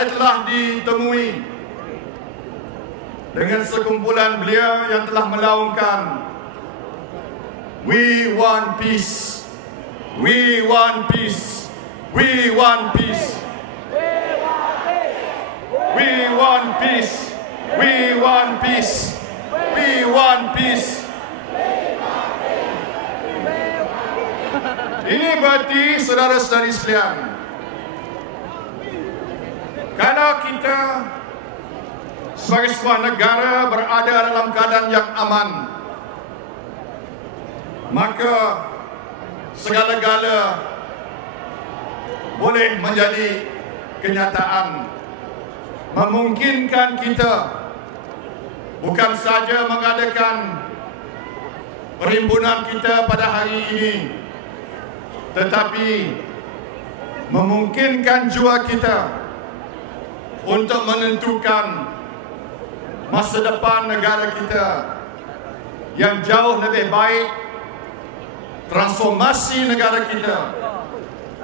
saya telah ditemui dengan sekumpulan belia yang telah melaungkan "We want peace, we want peace, we want peace, we want peace, we want peace, we want peace." Ini berarti, saudara-saudari sekalian, kalau kita sebagai sebuah negara berada dalam keadaan yang aman, maka segala-gala boleh menjadi kenyataan, memungkinkan kita bukan saja mengadakan perhimpunan kita pada hari ini, tetapi memungkinkan juga kita untuk menentukan masa depan negara kita yang jauh lebih baik, transformasi negara kita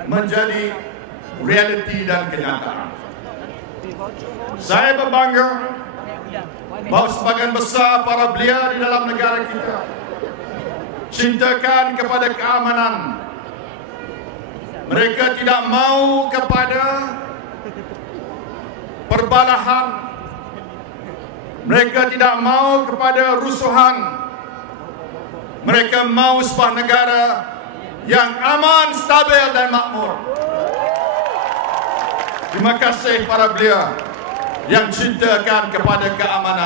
menjadi realiti dan kenyataan. Saya berbangga bahawa sebagian besar para belia di dalam negara kita cintakan kepada keamanan. Mereka tidak mau kepada perbalahan. Mereka tidak mau kepada rusuhan. Mereka mau sebuah negara yang aman, stabil dan makmur. Terima kasih para belia yang cintakan kepada keamanan.